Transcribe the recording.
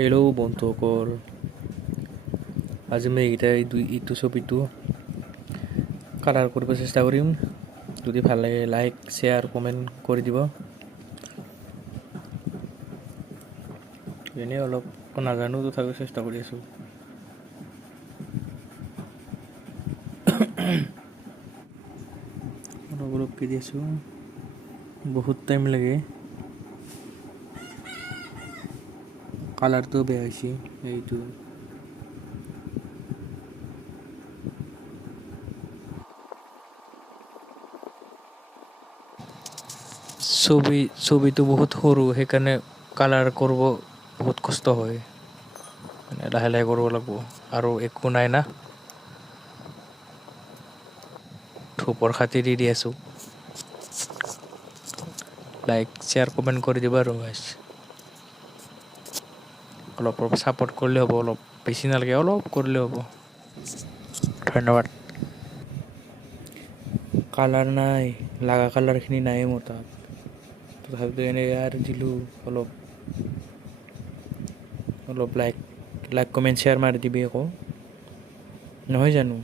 Hello' বন্ধুসকল, আজি মই এইটো ছবিটো কালাৰ কৰিব চেষ্টা কৰিম। যদি ভাল লাগে লাইক শ্বেয়াৰ কমেণ্ট কৰি দিব। এনেই অলপ নাজানো তথাপিও চেষ্টা কৰি আছোঁ। অলপ অলপ কৰি আছোঁ, বহুত টাইম লাগে। কালাৰটো বেয়া হৈছে এইটো। ছবিটো বহুত সৰু, সেইকাৰণে কালাৰ কৰিব বহুত কষ্ট হয়। মানে লাহে লাহে কৰিব লাগিব, আৰু একো নাই না। ধূপৰ খাতি দি আছোঁ। লাইক শ্বেয়াৰ কমেণ্ট কৰি দিব আৰু অলপ ছাপোৰ্ট কৰিলে হ'ব, অলপ বেছি নালাগে, অলপ কৰিলে হ'ব। ধন্যবাদ। কালাৰ নাই, লাগা কালাৰখিনি নাই মোৰ তাত। তথাপিতো এনেই আৰু দিলোঁ অলপ লাইক কমেণ্ট শ্বেয়াৰ মাৰি দিবি আকৌ, নহয় জানো?